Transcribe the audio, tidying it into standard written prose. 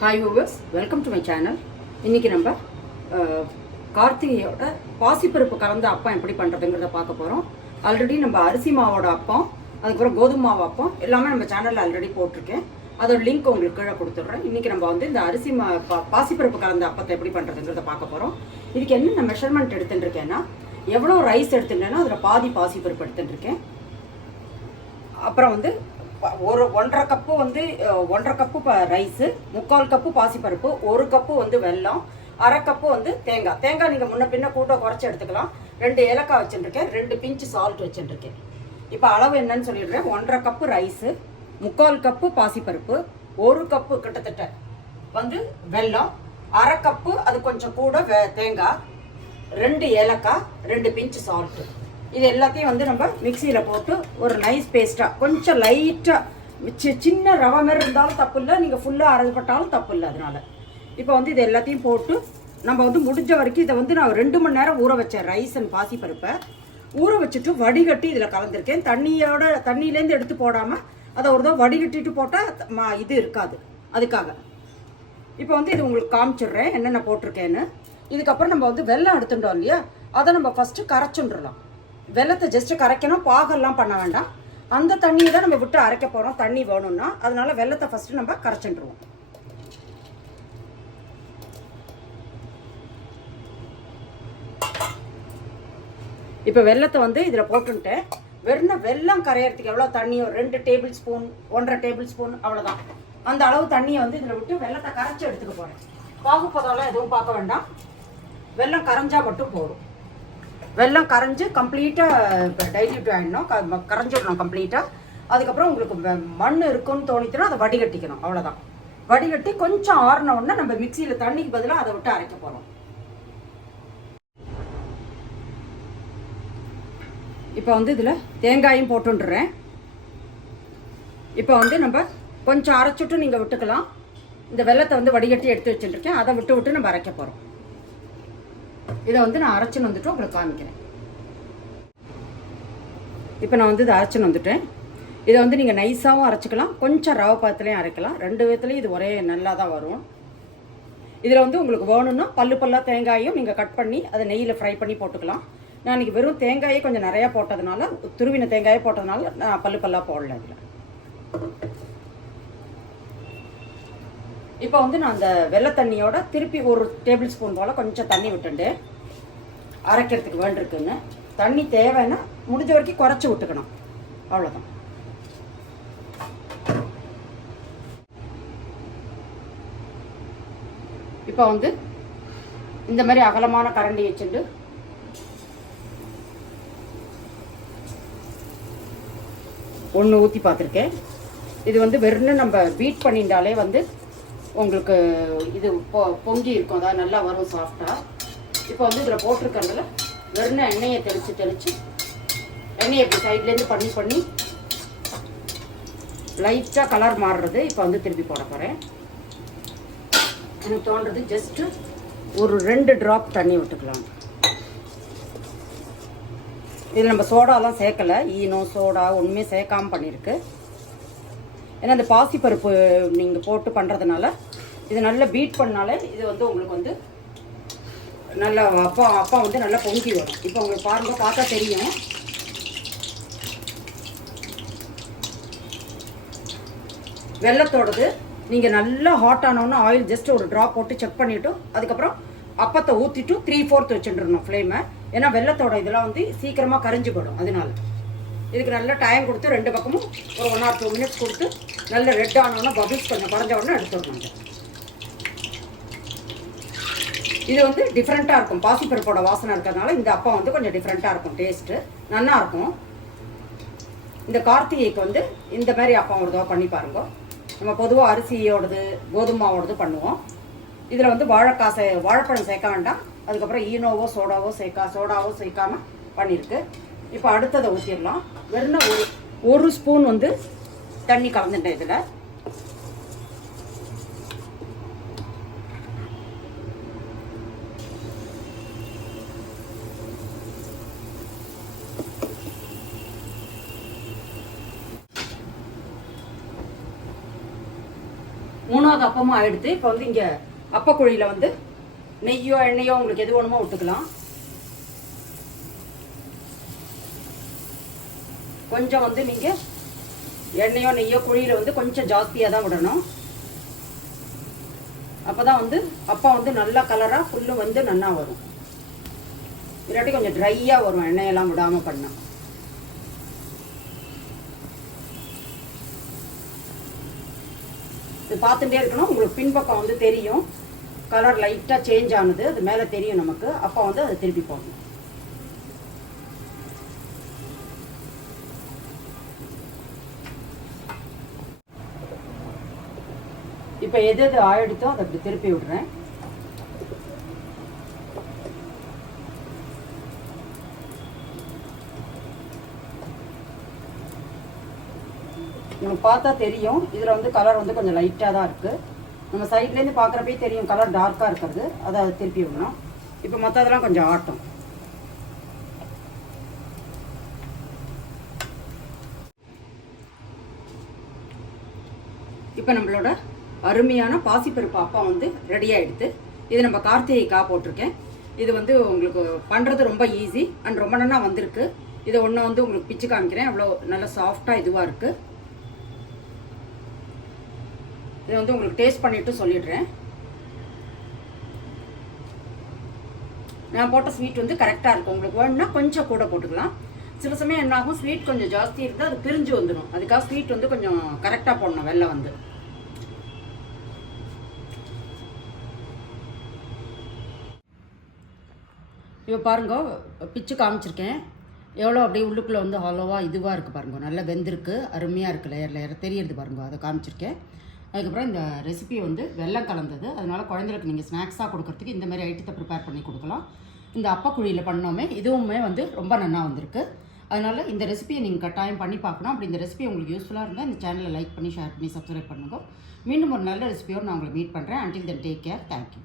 Hi viewers, welcome to my channel. இன்றைக்கி நம்ம கார்த்திகையோட பாசிப்பருப்பு கலந்த அப்பம் எப்படி பண்ணுறதுங்கிறத பார்க்க போகிறோம். ஆல்ரெடி நம்ம அரிசி மாவோட அப்பம், அதுக்கப்புறம் கோதுமை மாவு அப்பம் எல்லாமே நம்ம சேனலில் ஆல்ரெடி போட்டிருக்கேன். அதோட லிங்க் உங்களுக்கு கீழே கொடுத்துட்றேன். இன்றைக்கி நம்ம வந்து இந்த அரிசி பாசிப்பருப்பு கலந்த அப்பத்தை எப்படி பண்ணுறதுங்கிறத பார்க்க போகிறோம். இதுக்கு என்ன மெஷர்மெண்ட் எடுத்துட்டுருக்கேன்னா, எவ்வளோ ரைஸ் எடுத்துட்டேன்னா அதில் பாதி பாசிப்பருப்பு எடுத்துட்டுருக்கேன். அப்புறம் வந்து ஒன்றரை கப்பு வந்து 1.5 கப்பு ரைஸு, 3/4 கப்பு பாசிப்பருப்பு, 1 கப்பு வந்து வெல்லம், 1/2 கப்பு வந்து தேங்காய் நீங்கள் முன்ன பின்ன கூட்ட குறைச்சி எடுத்துக்கலாம். 2 ஏலக்காய் வச்சுட்டுருக்கேன், 2 பிஞ்சு சால்ட் வச்சுட்டுருக்கேன். இப்போ அளவு என்னன்னு சொல்லிடுறேன். 1.5 கப்பு ரைஸு, 3/4 கப்பு பாசிப்பருப்பு, 1 கப்பு கிட்டத்தட்ட வந்து வெல்லம், 1/2 கப்பு அது கொஞ்சம் கூட தேங்காய், 2 ஏலக்காய், 2 பிஞ்சு சால்ட்டு. இது எல்லாத்தையும் வந்து நம்ம மிக்சியில் போட்டு ஒரு நைஸ் பேஸ்ட்டாக, கொஞ்சம் லைட்டாக சின்ன ரவை மாதிரி இருந்தாலும் தப்பு இல்லை, நீங்கள் ஃபுல்லாக அரைப்பட்டாலும் தப்பு இல்லை. அதனால் இப்போ வந்து இது எல்லாத்தையும் போட்டு நம்ம வந்து முடிஞ்ச வரைக்கும் இதை வந்து நான் 2 மணி நேரம் ஊற வச்சேன். ரைஸ் அண்ட் பாசிப்பருப்பை ஊற வச்சுட்டு வடிகட்டி இதில் கலந்துருக்கேன். தண்ணியிலேருந்து எடுத்து போடாமல் அதை ஒரு தடவை வடிகட்டிட்டு போட்டால் இது இருக்காது. அதுக்காக இப்போ வந்து இது உங்களுக்கு காமிச்சிடுறேன் என்னென்ன போட்டிருக்கேன்னு. இதுக்கப்புறம் நம்ம வந்து வெல்லம் எடுத்துட்டோம் இல்லையா, அதை நம்ம ஃபஸ்ட்டு கரைச்சுட்டுலாம். வெல்லத்தை ஜஸ்ட்டு கரைக்கணும், பாகெல்லாம் பண்ண வேண்டாம். அந்த தண்ணியை தான் நம்ம விட்டு அரைக்க போகிறோம். தண்ணி வேணும்னா அதனால வெல்லத்தை ஃபஸ்ட்டு நம்ம கரைச்சுட்டுருவோம். இப்போ வெல்லத்தை வந்து இதில் போட்டுட்டேன். வெல்லம் கரையிறதுக்கு எவ்வளோ தண்ணியோ 2 டேபிள் ஸ்பூன், 1.5 டேபிள் ஸ்பூன், அவ்வளோதான். அந்த அளவு தண்ணியை வந்து இதில் விட்டு வெல்லத்தை கரைச்சி எடுத்துக்க போகிறேன். பாகுப்பதெல்லாம் எதுவும் பார்க்க வேண்டாம், வெல்லம் கரைஞ்சா மட்டும் போதும். வெல்லம் கரைஞ்சி கம்ப்ளீட்டாக டைல்யூட் ஆகிடணும், கரைஞ்சிடணும் கம்ப்ளீட்டாக. அதுக்கப்புறம் உங்களுக்கு மண் இருக்குன்னு தோணிச்சுன்னா அதை வடிகட்டிக்கணும், அவ்வளோதான். வடிகட்டி கொஞ்சம் ஆறின உடனே நம்ம மிக்சியில் தண்ணிக்கு பதிலாக அதை விட்டு அரைக்க போகிறோம். இப்போ வந்து இதில் தேங்காயும் போட்டுடுறேன். இப்போ வந்து நம்ம கொஞ்சம் அரைச்சிட்டு நீங்கள் விட்டுக்கலாம். இந்த வெல்லத்தை வந்து வடிகட்டி எடுத்து வச்சுட்டுருக்கேன், அதை விட்டு நம்ம அரைக்க போகிறோம். இதை வந்து நான் அரைச்சின்னு வந்துட்டு உங்களுக்கு காமிக்கிறேன். இப்போ நான் வந்து இதை அரைச்சின்னு வந்துட்டேன். இதை வந்து நீங்கள் நைஸாகவும் அரைச்சிக்கலாம், கொஞ்சம் ரவை பாத்திலையும் அரைக்கலாம். 2 விதத்துலையும் இது ஒரே நல்லா தான் வரும். இதில் வந்து உங்களுக்கு வேணும்னா பல்லாக தேங்காயும் நீங்கள் கட் பண்ணி அதை நெய்யில் ஃப்ரை பண்ணி போட்டுக்கலாம். நான் இன்றைக்கி வெறும் தேங்காயே கொஞ்சம் நிறையா போட்டதுனால, துருவின தேங்காயை போட்டதுனால நான் பல்லாக போடல இதில். இப்போ வந்து நான் அந்த வெள்ளை தண்ணியோட திருப்பி 1 டேபிள் ஸ்பூன் போல் கொஞ்சம் தண்ணி விட்டுண்டு அரைக்கிறதுக்கு வேண்டியிருக்குன்னு. தண்ணி தேவைன்னா முடிஞ்ச வரைக்கும் குறைச்சி விட்டுக்கணும், அவ்வளோதான். இப்போ வந்து இந்த மாதிரி அகலமான கரண்டி வச்சுட்டு ஒன்று ஊற்றி பார்த்துருக்கேன். இது வந்து வெறும் நம்ம பீட் பண்ணிட்டாலே வந்து உங்களுக்கு இது பொங்கி இருக்கும், அதாவது நல்லா வரும் சாஃப்டாக. இப்போ வந்து இதில் போட்டிருக்கிறதுல வெறும் எண்ணெயை தெளித்து எண்ணெயை இப்படி சைட்லேருந்து பண்ணி லைட்டாக கலர் மாறுறது. இப்போ வந்து திருப்பி போட போகிறேன். எனக்கு தோன்றது ஜஸ்ட்டு ஒரு 2 ட்ராப் தண்ணி விட்டுக்கலாம். இதில் நம்ம சோடாலாம் சேர்க்கலை, ஈனோ சோடா ஒன்றுமே சேர்க்காமல் பண்ணியிருக்கு. ஏன்னா இந்த பாசிப்பருப்பு நீங்கள் போட்டு பண்ணுறதுனால இது நல்லா பீட் பண்ணாலே இது வந்து உங்களுக்கு வந்து நல்லா அப்பா வந்து நல்லா பொங்கி வரும். இப்போ உங்களுக்கு பார்த்தா தெரியும். வெல்லத்தோடது நீங்கள் நல்லா ஹாட் ஆனோன்னு ஆயில் ஜஸ்ட் ஒரு ட்ராப் போட்டு செக் பண்ணிவிட்டு அதுக்கப்புறம் அப்பத்தை ஊற்றிட்டு 3/4 வச்சுட்டுருணும் ஃப்ளேமை. ஏன்னா வெல்லத்தோட இதெல்லாம் வந்து சீக்கிரமாக கரைஞ்சி போடும். அதனால இதுக்கு நல்ல டைம் கொடுத்து 2 பக்கமும் ஒரு 1 or 2 மினிட்ஸ் கொடுத்து நல்ல ரெட் ஆனோன்னா பபிள்ஸ் கொஞ்சம் குறைஞ்ச உடனே எடுத்துடணும். இது வந்து டிஃப்ரெண்ட்டாக இருக்கும், பாசிப்பருப்போட வாசனை இருக்கிறதுனால இந்த அப்பம் வந்து கொஞ்சம் டிஃப்ரெண்ட்டாக இருக்கும், டேஸ்ட்டு நல்லா இருக்கும். இந்த கார்த்திகைக்கு வந்து இந்த மாதிரி அப்பம் ஒரு தடவை பண்ணி பாருங்க. நம்ம பொதுவாக அரிசியோடது கோதுமாவோடது பண்ணுவோம். இதில் வந்து வாழைப்பழம் சேர்க்க வேண்டாம். அதுக்கப்புறம் ஈனோவோ சோடாவோ சேர்க்காமல் பண்ணியிருக்கு. இப்போ அடுத்ததை ஊற்றிடலாம். வெறும் ஒரு ஸ்பூன் வந்து தண்ணி கலந்துட்டேன் இதில். மூணாவது அப்பமும் ஆயிடுத்து. இப்போ வந்து இங்கே அப்பக்குழியில் வந்து நெய்யோ எண்ணெயோ உங்களுக்கு எது வேணுமோ விட்டுக்கலாம். கொஞ்சம் வந்து நீங்கள் எண்ணெயோ நெய்யோ குழியில் வந்து கொஞ்சம் ஜாஸ்தியாக தான் விடணும். அப்போ தான் வந்து அப்பா வந்து நல்லா கலராக ஃபுல்லு வந்து நன்னா வரும். இல்லாட்டி கொஞ்சம் ட்ரையாக வரும் எண்ணெயெல்லாம் விடாமல் பண்ணால். இது பார்த்துட்டே இருக்கணும். உங்களுக்கு பின்பக்கம் வந்து தெரியும் கலர் லைட்டாக சேஞ்ச் ஆனது, அது மேலே தெரியும் நமக்கு. அப்போ வந்து அதை திருப்பி போடணும். இப்போ எது எது ஆயிடுத்தோ அதை அப்படி திருப்பி விடுறேன். நமக்கு பார்த்தா தெரியும் இதில் வந்து கலர் வந்து கொஞ்சம் லைட்டாக தான் இருக்குது. நம்ம சைட்லேருந்து பார்க்குறப்பே தெரியும் கலர் டார்க்காக இருக்கிறது. அதை திருப்பி விடணும். இப்போ மற்றதெல்லாம் கொஞ்சம் ஆட்டும். இப்போ நம்மளோட அருமையான பாசிப்பருப்பு அப்பா வந்து ரெடி ஆகிடுது. இது நம்ம கார்த்திகைக்காக போட்டிருக்கேன். இது வந்து உங்களுக்கு பண்ணுறது ரொம்ப ஈஸி அண்ட் ரொம்ப நல்லா வந்திருக்கு. இதை ஒன்று வந்து உங்களுக்கு பிச்சு காமிக்கிறேன். அவ்வளோ நல்லா சாஃப்டாக இதுவாக இருக்குது. இதை வந்து உங்களுக்கு டேஸ்ட் பண்ணிவிட்டு சொல்லிடுறேன். நான் போட்ட ஸ்வீட் வந்து கரெக்டாக இருக்கும். உங்களுக்கு வேணும்னா கொஞ்சம் கூட போட்டுக்கலாம். சில சமயம் என்ன ஆகும், ஸ்வீட் கொஞ்சம் ஜாஸ்தி இருந்தால் அது பிரிஞ்சு வந்துடும். அதுக்காக ஸ்வீட் வந்து கொஞ்சம் கரெக்டாக போடணும். வெள்ளை வந்து இப்போ பாருங்க, பிச்சு காமிச்சிருக்கேன். எவ்வளோ அப்படியே உள்ளுக்குள்ளே வந்து ஹாலோவாக இதுவாக இருக்குது பாருங்க. நல்லா வெந்திருக்கு, அருமையாக இருக்குது. லேயர் லேயர் தெரியுது பாருங்க. அதை காமிச்சிருக்கேன். அதுக்கப்புறம் இந்த ரெசிபி வந்து வெல்லம் கலந்தது. அதனால் குழந்தைகளுக்கு நீங்கள் ஸ்நாக்ஸாக கொடுக்கறதுக்கு இந்த மாதிரி ஐட்டத்தை ப்ரிப்பேர் பண்ணி கொடுக்கலாம். இந்த அப்பக்குழியில் பண்ணோமே இதுவுமே வந்து ரொம்ப நல்லா வந்திருக்கு. அதனால் இந்த ரெசிபியை நீங்கள் கட்டாயம் பண்ணி பார்க்கணும். அப்படி இந்த ரெசிபி உங்களுக்கு யூஸ்ஃபுல்லாக இருந்தால் இந்த சேனலை லைக் பண்ணி ஷேர் பண்ணி சப்ஸ்கிரைப் பண்ணுங்க. மீண்டும் ஒரு நல்ல ரெசிபியோடு நான் உங்களை மீட் பண்ணுறேன். Until then take care. Thank you.